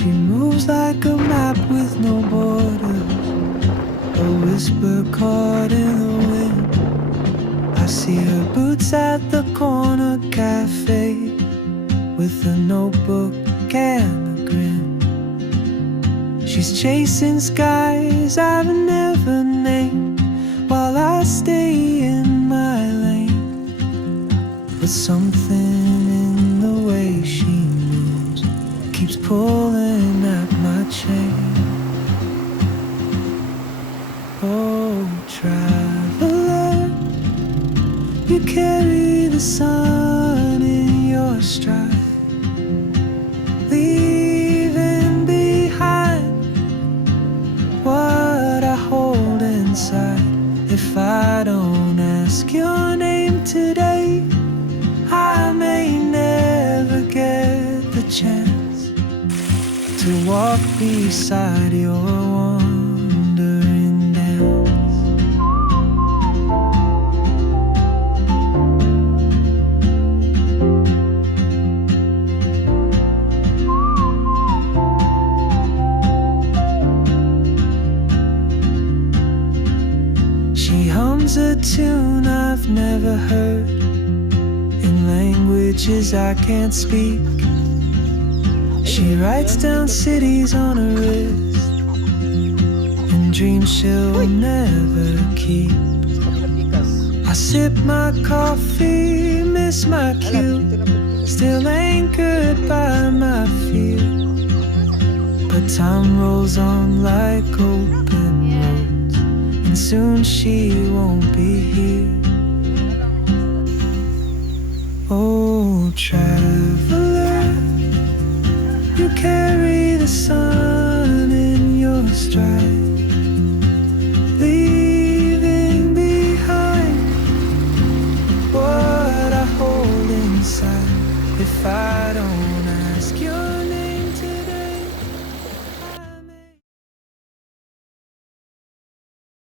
She moves like a map with no borders, a whisper caught in the wind. I see her boots at the corner cafe, with a notebook and a grin. She's chasing skies I've never named, while I stay in my lane. But something in the way she moves keeps pulling at my chain. Oh, traveler, you carry the sun in your stride, leaving behind what I hold inside. If I don't ask your name today, I may never get the chance to walk beside your wandering dance. She hums a tune I've never heard, in languages I can't speak. She writes down cities on her wrist, and dreams she'll never keep. I sip my coffee, miss my cue, still anchored by my fear. But time rolls on like open roads, and soon she won't be here. Oh, traveler, you carry the sun in your stride, leaving behind what I hold inside. If I don't ask your name,